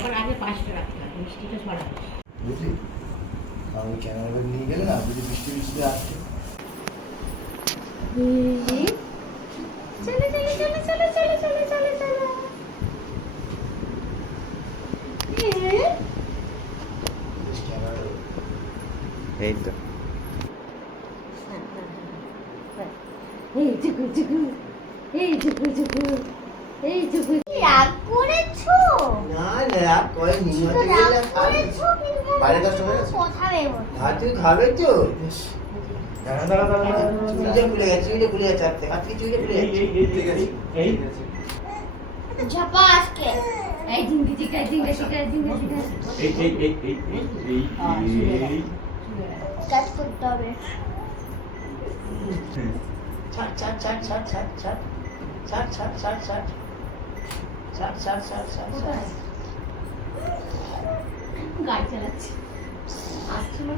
আবার আগে পাঁচটা রাখতে হবে মিষ্টিটা ছড়া বুঝলি আমি ক্যামেরা নিয়ে গেলে না যদি বৃষ্টি বৃষ্টি আসছে চলো চলো চলো চলো চলো চলো চলো চলো এই তো এই চুকু চুকু এই চুকু চুকু এই চুকু না না রাগ করেছ কিন্তু বাইরে বেরো হ্যাঁ তুই খাবে তো দাঁড়া দাঁড়া দাঁড়া চুড়িটা খুলে গেছে খুলে হাত খুলে ঠিক আছে ঝাপা আজকে এই না চাল চাল চাল চাল চাল। গাড়ি চালাচ্ছি। আসছে না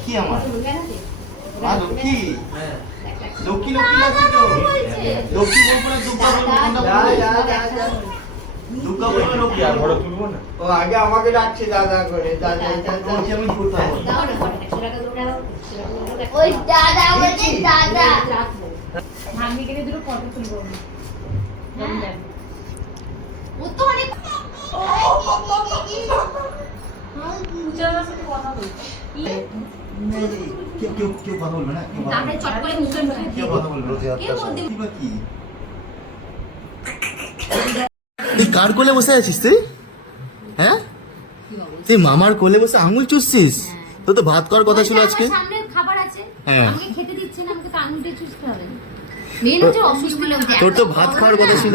কি আমার। মা লক্ষ্মী? হ্যাঁ। দক্ষিণ দক্ষিণ দুর্গা বলব লক্ষ্মী আর ঘরে তুলবো না ও আগে আমাকে ডাকছে দাদা করে দাদা বলছি আমি কোথাও ওই দাদা বলছে দাদা মাম্মি থেকে দুটো ফটো তুলবো ও তো অনেক ও চলো সাথে কথা বলছি না কেউ কথা বলবে চট করে কেউ কথা বলবে কে কোলে বসে আছিস তুই? হ্যাঁ? তুই মামার কোলে বসে আঙুল চুষছিস? তোর তো ভাত করার কথা ছিল আজকে। খাবার আছে। আমাকে খেতে দিচ্ছে না আমাকে তো আঙুলটা চুষতে হবে। হচ্ছে অসুস্থ লোক তোর তো ভাত খাওয়ার কথা ছিল।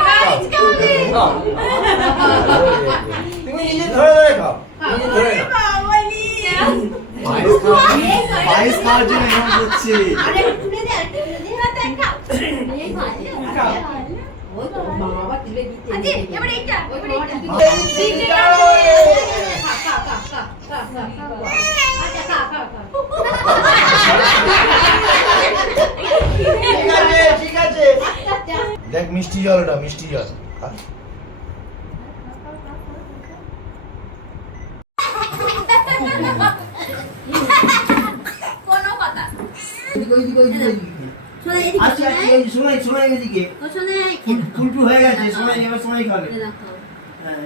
তুমি নিজে ধরে ধরে খাও নিজে ধরে নাও পায়েস খাওয়ার জন্য এরকম করছি দেখ মিষ্টি জল ওটা মিষ্টি জল। কোনো কথা। আচ্ছা শোনাই আচ্ছা, শোনাই এদিকে। ফুলটু হয়ে গেছে শোনাই এবার শোনাই খাবে। হ্যাঁ,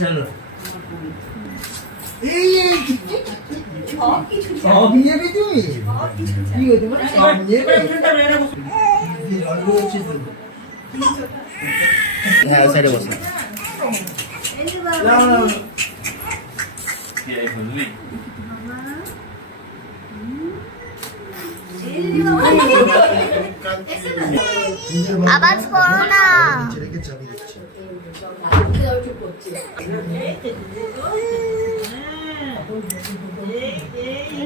চলো। তুমি? হ্যাঁ সাইডে বসে আওয়াজ করো না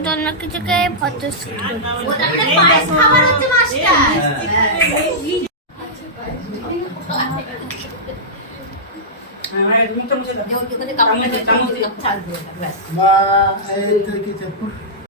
দোনো কিছুকে ফটো শুট করছি হ্যাঁ, হ্যাঁ, মুখটা মুছে দাও। কামড়ে চামচ দিয়ে চাল দিয়ে। ব্যাস। বা এই তো কিছু